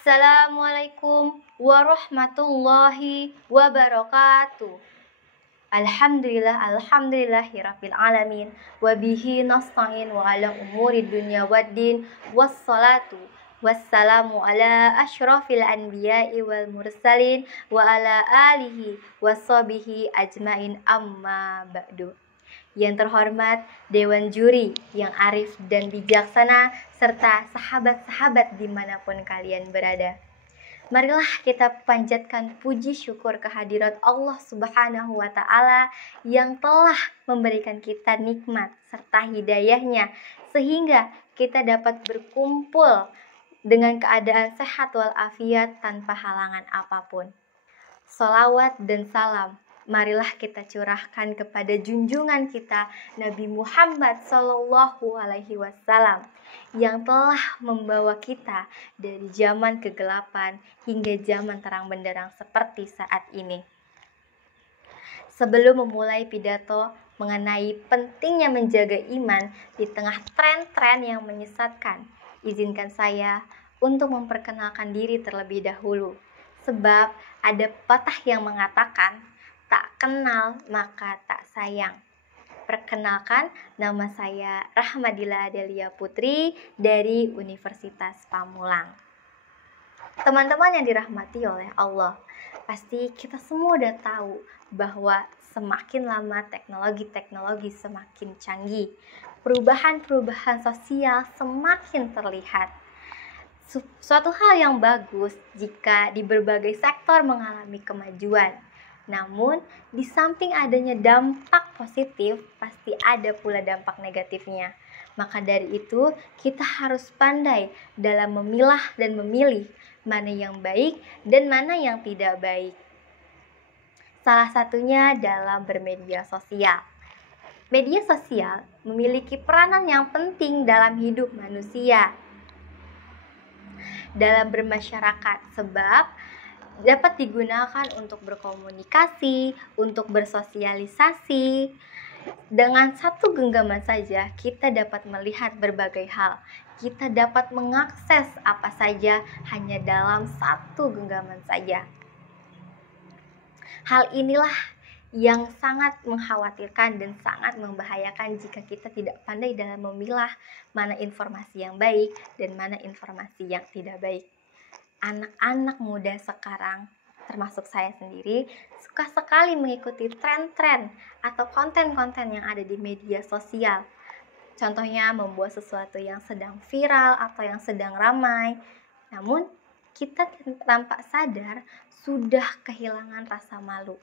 Assalamualaikum warahmatullahi wabarakatuh. Alhamdulillahirabbil alamin wa bihi nasta'in wa ala umuri dunya waddin wassalatu wassalamu ala asyrafil anbiya'i wal mursalin wa ala alihi washabihi ajmain amma ba'du. Yang terhormat Dewan Juri yang arif dan bijaksana serta sahabat-sahabat dimanapun kalian berada, marilah kita panjatkan puji syukur kehadirat Allah Subhanahu wa Ta'ala yang telah memberikan kita nikmat serta hidayahnya sehingga kita dapat berkumpul dengan keadaan sehat walafiat tanpa halangan apapun. Salawat dan salam marilah kita curahkan kepada junjungan kita Nabi Muhammad Sallallahu Alaihi Wasallam yang telah membawa kita dari zaman kegelapan hingga zaman terang benderang seperti saat ini. Sebelum memulai pidato mengenai pentingnya menjaga iman di tengah tren-tren yang menyesatkan, izinkan saya untuk memperkenalkan diri terlebih dahulu. Sebab ada pepatah yang mengatakan, tak kenal maka tak sayang. Perkenalkan, nama saya Rahmadila Adelia Putri dari Universitas Pamulang. Teman-teman yang dirahmati oleh Allah, pasti kita semua udah tahu bahwa semakin lama teknologi semakin canggih, perubahan-perubahan sosial semakin terlihat. Suatu hal yang bagus jika di berbagai sektor mengalami kemajuan. Namun, di samping adanya dampak positif, pasti ada pula dampak negatifnya. Maka dari itu, kita harus pandai dalam memilah dan memilih mana yang baik dan mana yang tidak baik. Salah satunya dalam bermedia sosial. Media sosial memiliki peranan yang penting dalam hidup manusia, dalam bermasyarakat, sebab dapat digunakan untuk berkomunikasi, untuk bersosialisasi. Dengan satu genggaman saja kita dapat melihat berbagai hal. Kita dapat mengakses apa saja hanya dalam satu genggaman saja. Hal inilah yang sangat mengkhawatirkan dan sangat membahayakan jika kita tidak pandai dalam memilah mana informasi yang baik dan mana informasi yang tidak baik. Anak-anak muda sekarang, termasuk saya sendiri, suka sekali mengikuti tren-tren atau konten-konten yang ada di media sosial. Contohnya membuat sesuatu yang sedang viral atau yang sedang ramai. Namun, kita tanpa sadar sudah kehilangan rasa malu.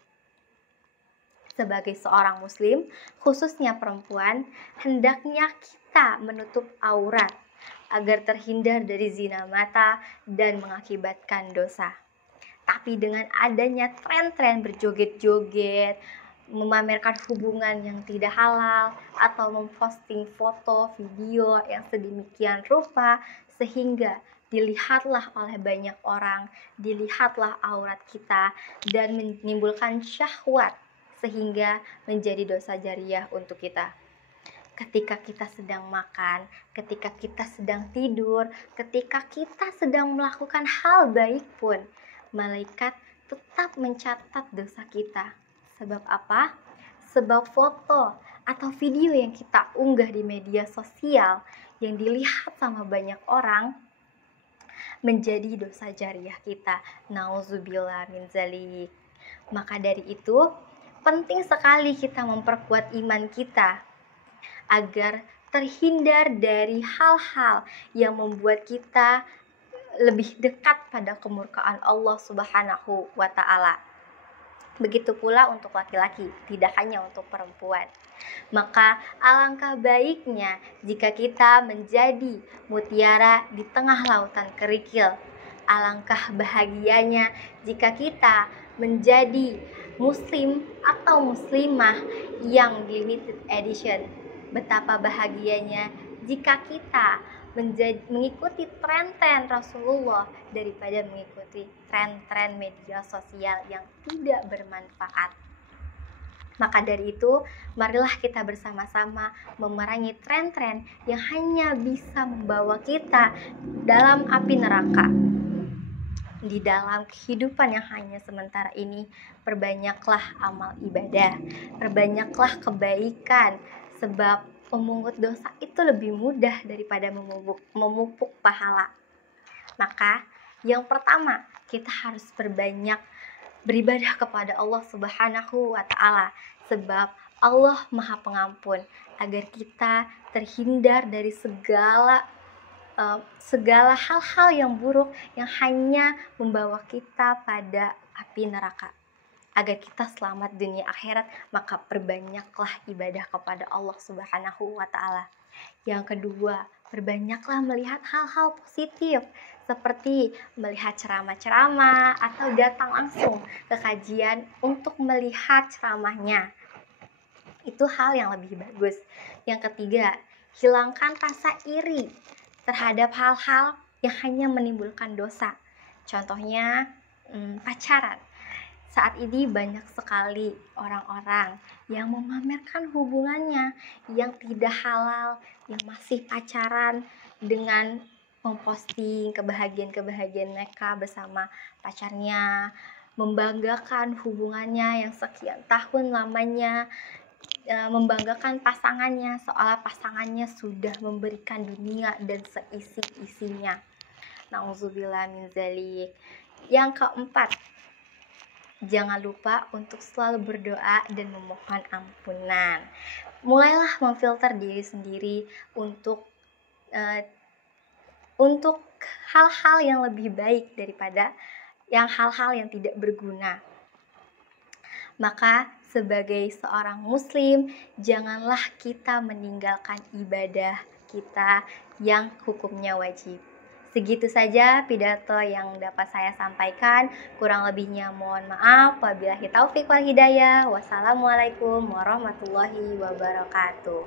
Sebagai seorang muslim, khususnya perempuan, hendaknya kita menutup aurat agar terhindar dari zina mata dan mengakibatkan dosa. Tapi dengan adanya tren-tren berjoget-joget, memamerkan hubungan yang tidak halal, atau memposting foto, video yang sedemikian rupa, sehingga dilihatlah oleh banyak orang, dilihatlah aurat kita, dan menimbulkan syahwat, sehingga menjadi dosa jariah untuk kita. Ketika kita sedang makan, ketika kita sedang tidur, ketika kita sedang melakukan hal baik pun, malaikat tetap mencatat dosa kita. Sebab apa? Sebab foto atau video yang kita unggah di media sosial yang dilihat sama banyak orang menjadi dosa jariah kita. Nauzubillah min zalik. Maka dari itu, penting sekali kita memperkuat iman kita agar terhindar dari hal-hal yang membuat kita lebih dekat pada kemurkaan Allah Subhanahu wa Ta'ala. Begitu pula untuk laki-laki, tidak hanya untuk perempuan. Maka alangkah baiknya jika kita menjadi mutiara di tengah lautan kerikil. Alangkah bahagianya jika kita menjadi muslim atau muslimah yang limited edition. Betapa bahagianya jika kita mengikuti tren-tren Rasulullah daripada mengikuti tren-tren media sosial yang tidak bermanfaat. Maka dari itu, marilah kita bersama-sama memerangi tren-tren yang hanya bisa membawa kita dalam api neraka. di dalam kehidupan yang hanya sementara ini, perbanyaklah amal ibadah, perbanyaklah kebaikan, sebab memungut dosa itu lebih mudah daripada memupuk pahala. Maka yang pertama, kita harus berbanyak beribadah kepada Allah Subhanahu wa Ta'ala, sebab Allah Maha Pengampun, agar kita terhindar dari segala hal-hal yang buruk yang hanya membawa kita pada api neraka. Agar kita selamat dunia akhirat, maka perbanyaklah ibadah kepada Allah Subhanahu wa Ta'ala. Yang kedua, perbanyaklah melihat hal-hal positif, seperti melihat ceramah-ceramah atau datang langsung ke kajian untuk melihat ceramahnya. Itu hal yang lebih bagus. Yang ketiga, hilangkan rasa iri terhadap hal-hal yang hanya menimbulkan dosa. Contohnya pacaran. Saat ini banyak sekali orang-orang yang memamerkan hubungannya yang tidak halal, yang masih pacaran dengan memposting kebahagiaan mereka bersama pacarnya, membanggakan hubungannya yang sekian tahun lamanya, membanggakan pasangannya seolah pasangannya sudah memberikan dunia dan seisi-isinya. Nauzubillah min dzalik. Yang keempat, jangan lupa untuk selalu berdoa dan memohon ampunan. Mulailah memfilter diri sendiri untuk hal-hal yang lebih baik daripada hal-hal yang tidak berguna. Maka sebagai seorang muslim, janganlah kita meninggalkan ibadah kita yang hukumnya wajib. Segitu saja pidato yang dapat saya sampaikan. Kurang lebihnya mohon maaf. Wabillahi taufiq wal hidayah. Wassalamualaikum warahmatullahi wabarakatuh.